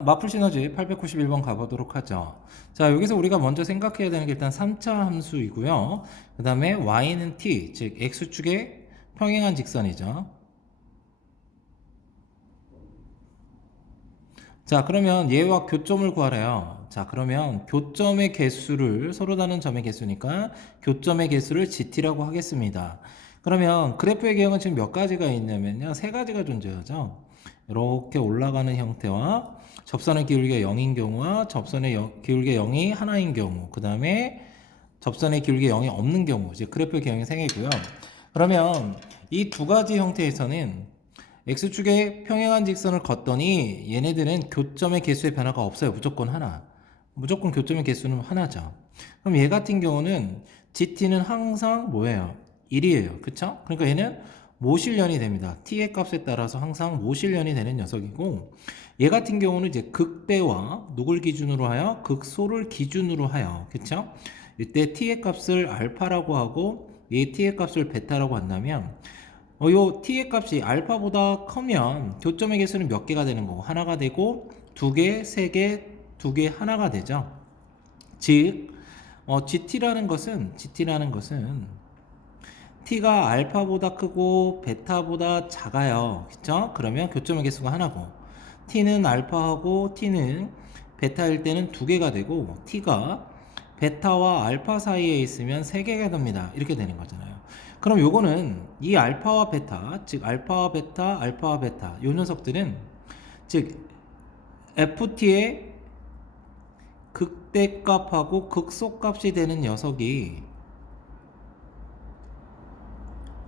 마플 시너지 891번 가보도록 하죠. 자, 여기서 우리가 먼저 생각해야 되는 게 일단 3차 함수이고요. 그 다음에 y는 t, 즉 x축의 평행한 직선이죠. 자, 그러면 얘와 교점을 구하래요. 자, 그러면 교점의 개수를, 서로 다른 점의 개수니까 교점의 개수를 GT라고 하겠습니다. 그러면 그래프의 개형은 지금 몇 가지가 있냐면요. 세 가지가 존재하죠. 이렇게 올라가는 형태와 접선의 기울기가 0인 경우와 접선의 기울기가 0이 하나인 경우, 그 다음에 접선의 기울기가 0이 없는 경우, 이제 그래프의 개형이 생기고요. 그러면 이 두 가지 형태에서는 X축의 평행한 직선을 걷더니 얘네들은 교점의 개수의 변화가 없어요. 무조건 하나. 무조건 교점의 개수는 하나죠. 그럼 얘 같은 경우는 GT는 항상 뭐예요? 1이에요. 그쵸? 그러니까 얘는 모실련이 됩니다. t의 값에 따라서 항상 모실련이 되는 녀석이고, 얘 같은 경우는 이제 극대와 누굴 기준으로 하여? 극소를 기준으로 하여. 그쵸? 이때 t의 값을 알파라고 하고 얘 t의 값을 베타라고 한다면 요 t의 값이 알파보다 커면 교점의 개수는 몇 개가 되는 거고 하나가 되고 두 개, 세 개, 두 개, 하나가 되죠. 즉 GT라는 것은 t가 알파보다 크고 베타보다 작아요. 그쵸? 그러면 교점의 개수가 하나고 t는 알파하고 t는 베타일 때는 두 개가 되고 t가 베타와 알파 사이에 있으면 세 개가 됩니다. 이렇게 되는 거잖아요. 그럼 요거는 이 알파와 베타, 즉 알파와 베타, 알파와 베타 요 녀석들은 즉 ft의 극대값하고 극소값이 되는 녀석이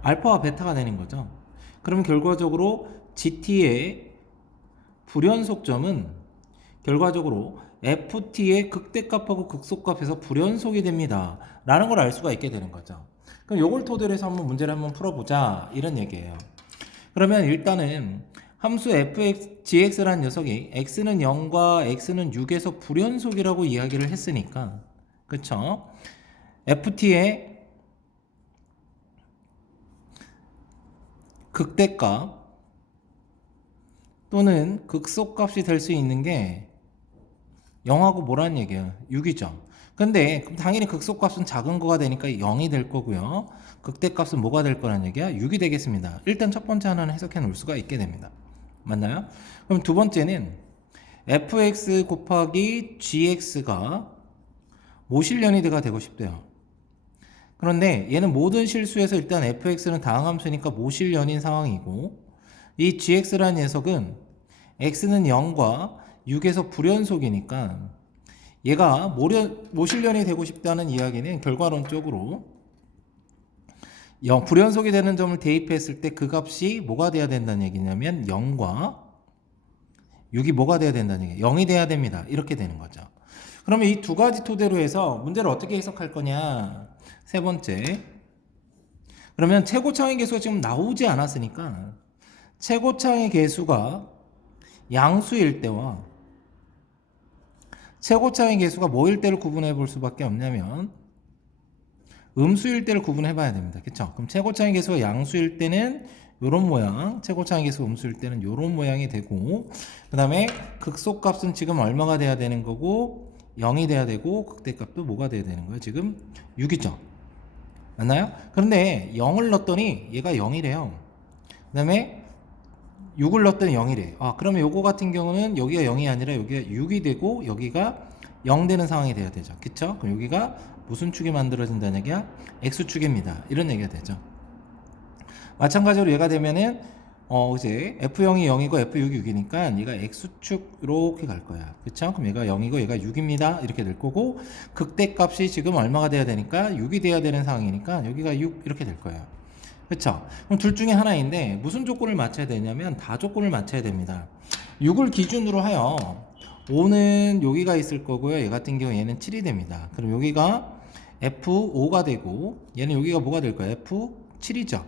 알파와 베타가 되는 거죠. 그럼 결과적으로 GT의 불연속점은 결과적으로 FT의 극대값하고 극소값에서 불연속이 됩니다. 라는 걸 알 수가 있게 되는 거죠. 그럼 요걸 토대로 해서 한번 문제를 한번 풀어보자. 이런 얘기예요. 그러면 일단은 함수 fx, gx라는 녀석이 x는 0과 x는 6에서 불연속이라고 이야기를 했으니까 그쵸? ft의 극대값 또는 극소값이 될 수 있는 게 0하고 뭐라는 얘기예요? 6이죠. 근데 당연히 극소값은 작은 거가 되니까 0이 될 거고요. 극대값은 뭐가 될 거란 얘기야? 6이 되겠습니다. 일단 첫 번째 하나는 해석해 놓을 수가 있게 됩니다. 맞나요? 그럼 두 번째는 fx 곱하기 gx가 모실연이드가 되고 싶대요. 그런데 얘는 모든 실수에서 일단 fx는 다항함수니까 모실연인 상황이고 이 gx라는 녀석은 x는 0과 6에서 불연속이니까 얘가 모실련이 되고 싶다는 이야기는 결과론적으로 불연속이 되는 점을 대입했을 때 그 값이 뭐가 돼야 된다는 얘기냐면 0과 6이 뭐가 돼야 된다는 얘기예요. 0이 돼야 됩니다. 이렇게 되는 거죠. 그러면 이 두 가지 토대로 해서 문제를 어떻게 해석할 거냐. 세 번째. 그러면 최고차의 개수가 지금 나오지 않았으니까 최고차의 개수가 양수일 때와 최고차의 개수가 뭐일 때를 구분해 볼 수밖에 없냐면 음수일 때를 구분해 봐야 됩니다. 그쵸? 그럼 최고차의 개수가 양수일 때는 요런 모양, 최고차의 개수가 음수일 때는 요런 모양이 되고 그 다음에 극소값은 지금 얼마가 돼야 되는 거고 0이 돼야 되고 극대값도 뭐가 돼야 되는 거예요? 지금 6이죠. 맞나요? 그런데 0을 넣었더니 얘가 0이래요. 그 다음에 6을 넣었더니 0이래. 아, 그러면 요거 같은 경우는 여기가 0이 아니라 여기가 6이 되고 여기가 0 되는 상황이 돼야 되죠. 그쵸? 그럼 여기가 무슨 축이 만들어진다는 얘기야? X축입니다. 이런 얘기가 되죠. 마찬가지로 얘가 되면은 이제 F0이 0이고 F6이 6이니까 얘가 X축 이렇게 갈 거야. 그쵸? 그럼 얘가 0이고 얘가 6입니다. 이렇게 될 거고 극대값이 지금 얼마가 돼야 되니까 6이 돼야 되는 상황이니까 여기가 6 이렇게 될 거예요. 그쵸? 그럼 둘 중에 하나인데 무슨 조건을 맞춰야 되냐면 다 조건을 맞춰야 됩니다. 6을 기준으로 하여 5는 여기가 있을 거고요. 얘 같은 경우 얘는 7이 됩니다. 그럼 여기가 F5가 되고 얘는 여기가 뭐가 될 거예요? F7이죠.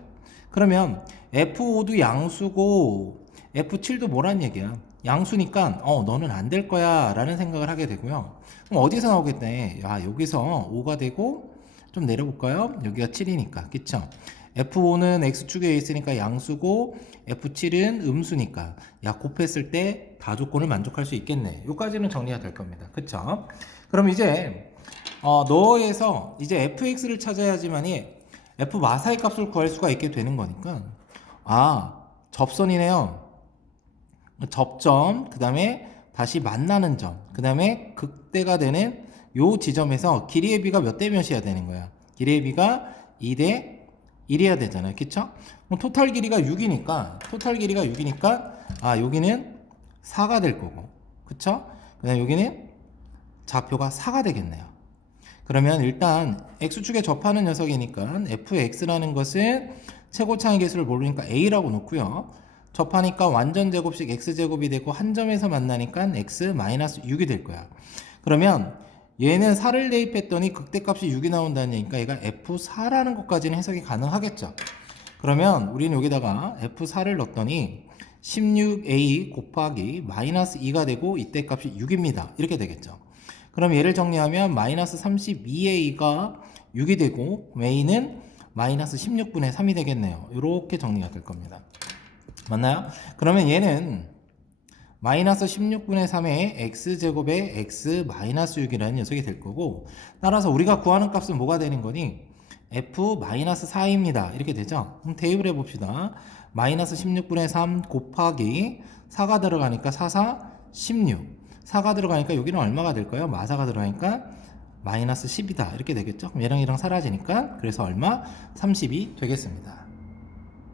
그러면 F5도 양수고 F7도 뭐란 얘기야? 양수니까 너는 안 될 거야 라는 생각을 하게 되고요. 그럼 어디서 나오겠네? 야, 여기서 5가 되고 좀 내려볼까요? 여기가 7이니까 그쵸? F5는 X축에 있으니까 양수고 F7은 음수니까 야 곱했을 때 다 조건을 만족할 수 있겠네. 요까지는 정리가 될 겁니다. 그쵸? 그럼 이제 너에서 이제 fx를 찾아야지만이 f 마사의 값을 구할 수가 있게 되는 거니까 접선이네요. 접점, 그 다음에 다시 만나는 점, 그 다음에 극대가 되는 요 지점에서 길이의 비가 몇 대 몇이어야 되는 거야. 길이의 비가 2대 1이어야 되잖아요. 그쵸? 그럼 토탈 길이가 6이니까 여기는 4가 될 거고, 그쵸? 그 다음에 여기는 좌표가 4가 되겠네요. 그러면 일단 x축에 접하는 녀석이니까 fx라는 것은 최고차의 개수를 모르니까 a라고 놓고요. 접하니까 완전 제곱식 x제곱이 되고 한 점에서 만나니까 x-6이 될 거야. 그러면 얘는 4를 대입했더니 극대값이 6이 나온다는 얘기니까 얘가 f4라는 것까지는 해석이 가능하겠죠. 그러면 우리는 여기다가 f4를 넣었더니 16a 곱하기 마이너스 2가 되고 이때 값이 6입니다. 이렇게 되겠죠. 그럼 얘를 정리하면 마이너스 32a가 6이 되고 a는 마이너스 16분의 3이 되겠네요. 이렇게 정리가 될 겁니다. 맞나요? 그러면 얘는 마이너스 16분의 3의 x제곱의 x 마이너스 6이라는 녀석이 될 거고, 따라서 우리가 구하는 값은 뭐가 되는 거니? f 마이너스 4입니다. 이렇게 되죠? 그럼 대입을 해봅시다. 마이너스 16분의 3 곱하기 4가 들어가니까 4, 16. 4가 들어가니까 여기는 얼마가 될까요? 마사가 들어가니까 마이너스 10이다. 이렇게 되겠죠? 그럼 얘랑 사라지니까 그래서 얼마? 30이 되겠습니다.